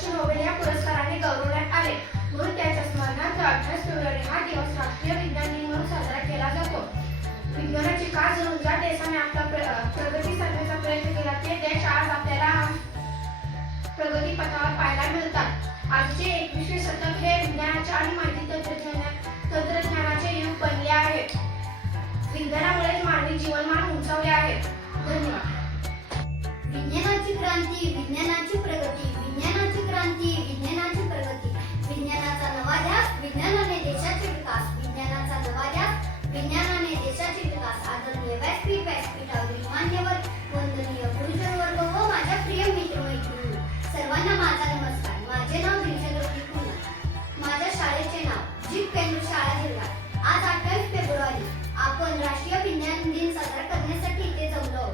स्वच्छ नोबेल या पुरस्काराने गौरवण्यात आले, म्हणून त्याच्या स्मरणार्थ 28 फेब्रुवारी हा दिवस राष्ट्रीय विज्ञान दिन म्हणून साजरा केला जातो. विज्ञानाची कास धरून ज्या देशाने आपला प्रगती साधण्याचा प्रयत्न केला ते देश आज आपल्याला प्रगती पथावर पाहायला मिळतात. आजचे 21वे शतक हे विज्ञानाचे आणि माहिती तंत्रज्ञानाचे युग बनले आहे. विज्ञानामुळेच मानवी जीवनमान उंचावले आहे. धन्यवाद. विज्ञानाची क्रांती, विज्ञानाची प्रगती, विज्ञानाची क्रांती, विज्ञानाची प्रगती, विज्ञानाचा नवा ध्यास, विज्ञानाने देशाचे विकास, विज्ञानाचा नवा ध्यास, विज्ञानाने देशाचे विकास. आदरणीय व्यासपीठावरील मान्यवर, वंदनीय गुरुजन वर्ग व माझ्या प्रिय मित्रमैत्रिणी, सर्वांना माझा नमस्कार. माझे नाव दिलचंद्र कुमार. माझ्या शाळेचे नाव जीप केंद्र शाळा जिल्हा. आज 28 फेब्रुवारी आपण राष्ट्रीय विज्ञान दिन साजरा करण्यासाठी इथे जमलो.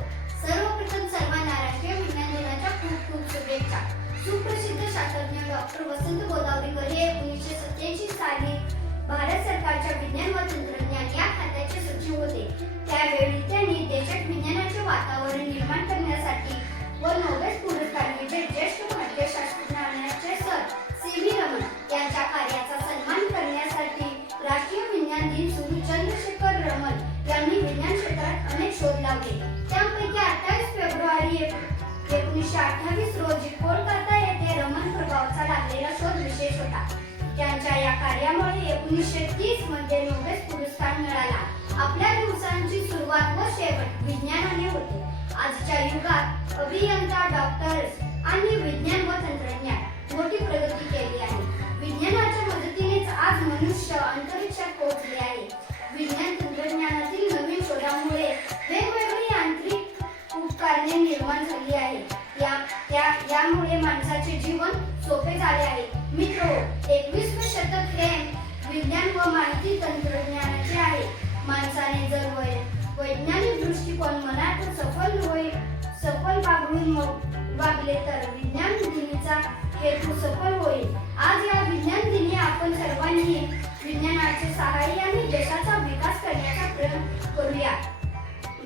सर्वप्रथम सर्वांना राष्ट्रीय विज्ञान दिनाच्या खूप खूप शुभेच्छा. सुप्रसिद्ध शास्त्रज्ञ डॉक्टर वसंत गोदावरीकर हे 1987 साली भारत सरकारच्या विज्ञान व तंत्रज्ञान या खात्याचे सचिव होते. त्यावेळी त्यांनी देशात विज्ञानाचे वातावरण निर्माण करण्यासाठी व नोबेल पुरस्कार विजेते ज्येष्ठ भारतीय शास्त्रज्ञांचे सर सी.व्ही. रमण यांच्या कार्याचा सन्मान करण्यासाठी राष्ट्रीय विज्ञान दिन सुरू. चंद्रशेखर रमण यांनी विज्ञान क्षेत्रात अनेक शोध लावले. त्यापैकी 28 फेब्रुवारी 1928 रोजी कोलकाता येथे रमण प्रभावाचा लागलेला शोध विशेष होता. त्यांच्या या कार्यामुळे 1930 मध्ये नोबेल पुरस्कार मिळाला. आपल्या दिवसांची सुरुवात व शेवट विज्ञानाने होते. आजच्या युगात अभियंता, डॉक्टर्स आणि विज्ञान व तंत्रज्ञान मोठी प्रगती केली आहे. विज्ञानाच्या मदतीनेच आज मनुष्य अंतरिक्षात पोहोचले आहे. विज्ञान तंत्रज्ञानातील नवीन शोधामुळे वेगवेगळी यांत्रिक उपकरणे निर्माण झाली आहेत. यामुळे माणसाचे जीवन सोपे झाले आहे. मित्रो, 21वे शतक हे विज्ञान व माहिती तंत्रज्ञानाचे आहे. माणसाने जर वैज्ञानिक दृष्टिकोन मनात सफल वागले तर विज्ञान दिनीचा हेतू सफल होईल. आज या विज्ञान दिनी आपण सर्वांनी विज्ञानाच्या सहाय्याने देशाचा विकास करण्याचा प्रयत्न करूया.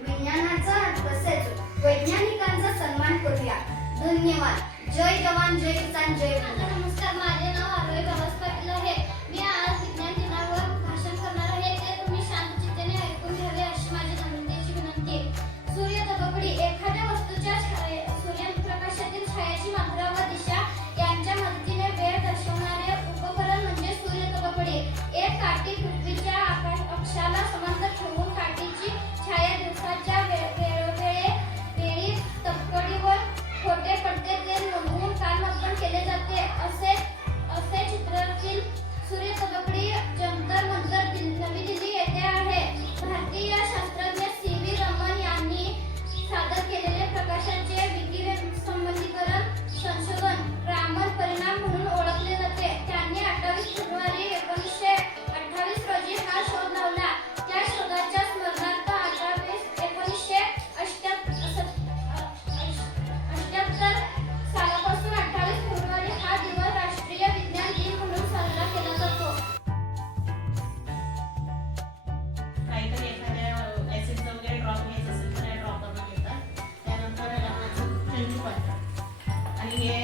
विज्ञानाचा तसेच वैज्ञानिकांचा सन्मान करूया. धन्यवाद. जय जवान, जय किसान, जय विज्ञान. नमस्कार, माझे नाव आरोही बाबास पाटील आहे. मी आज विज्ञान दिनावर भाषण करणार आहे. ते तुम्ही शांतचित्ताने ऐकून घ्यावे अशी माझी नम्रतेची विनंती आहे. सूर्यतबकडी एखाद्या वस्तूच्या सूर्यप्रकाशातील छायाची मात्रा व दिशा यांच्या मदतीने वेळ दर्शवणारे उपकरण म्हणजे सूर्यतबकडी. एक काठी पृथ्वीच्या अक्षाला समांतर ठेवून काठीची छाया दिवसाच्या वेळी तबकडीवर खोटे पडते ते नोंदवून कालमापन केले जाते. असे चित्रातील सूर्यतबकडी जंतर मंतर नवी दिल्ली येथे आहे. भारतीय शास्त्रज्ञ सी.व्ही. रमण यांनी सादर केलेले प्रकाशाचे विकिरण संशोधन रामन परिणाम म्हणून ओळखले जाते. त्यांनी 28 फेब्रुवारी 1928 रोजी हा शोध लावला. त्या शोधाच्या स्मरणार्थ 1978 सालापासून 28 फेब्रुवारी हा दिवस राष्ट्रीय विज्ञान दिन म्हणून साजरा केला जातो. काहीतरी एखाद्या ऍसिडचं वगैरे ड्रॉप घ्यायचं असेल तर ड्रॉप करून घेतात. त्यानंतर चेंडू पाडतात आणि हे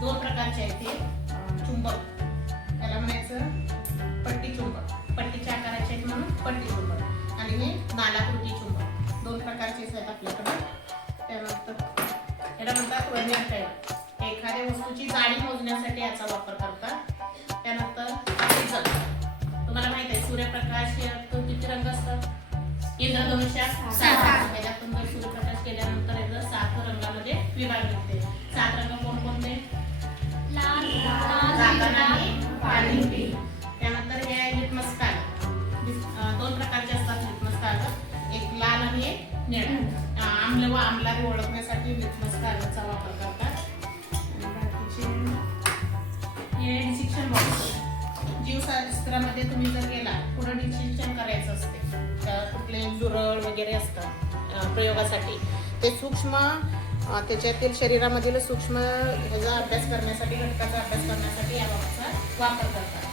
2 प्रकारचे आहेत. हे चुंबक, त्याला म्हणायचं पट्टी चुंबक, पट्टीच्या आकाराचे आहेत म्हणून पट्टी चुंबक, आणि हे नालाकृती चुंबक. 2 प्रकारचे आहेत आपल्याकडे. त्यानंतर याला म्हणतात वर्नियर ट्रायल. एखाद्या वस्तूची जाडी मोजण्यासाठी याचा वापर करतात. त्यानंतर प्रिझम, तुम्हाला माहित आहे सूर्यप्रकाश किती रंग असतात? इंद्रधनुष्यात 7. याच्यातून जर सूर्यप्रकाश केल्यानंतर याचं 7 रंगामध्ये विभाग निघते. 7 रंग कोणकोणते? लाल, जाताना पाणी. त्यानंतर हे आहे लिटमस कागद. 2 प्रकारचे असतात लिटमस कागद, एक लाल आणि एक निळा. आम्ल व आम्लारी ओळखण्यासाठी लिटमस कागदाचा वापर करतात. हे डिसिक्शन बॉक्स. जीवशास्त्रामध्ये तुम्ही जर गेला, पुढे डिसिक्शन करायचं असते. कुठले जुरळ वगैरे असतात प्रयोगासाठी, ते सूक्ष्म त्याच्यातील शरीरामधील सूक्ष्म ह्याचा अभ्यास करण्यासाठी, घटकाचा अभ्यास करण्यासाठी या बॉक्सचा वापर करतात.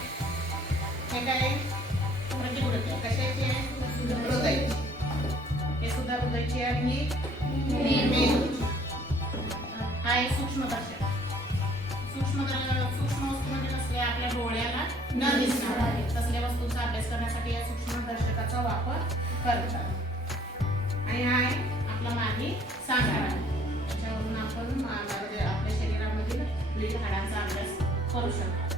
हे काय प्रतिकृती कशाचे? हृदय. हे सुद्धा हृदयाची आणि मेंदूची. हा एक सूक्ष्मदर्शक. सूक्ष्मदर्शक वापर करतात. आणि हा आहे आपला मागे सांगाडा. त्याच्यावरून आपण आपल्या शरीरामधील विविध हाडांचा अभ्यास करू शकतो.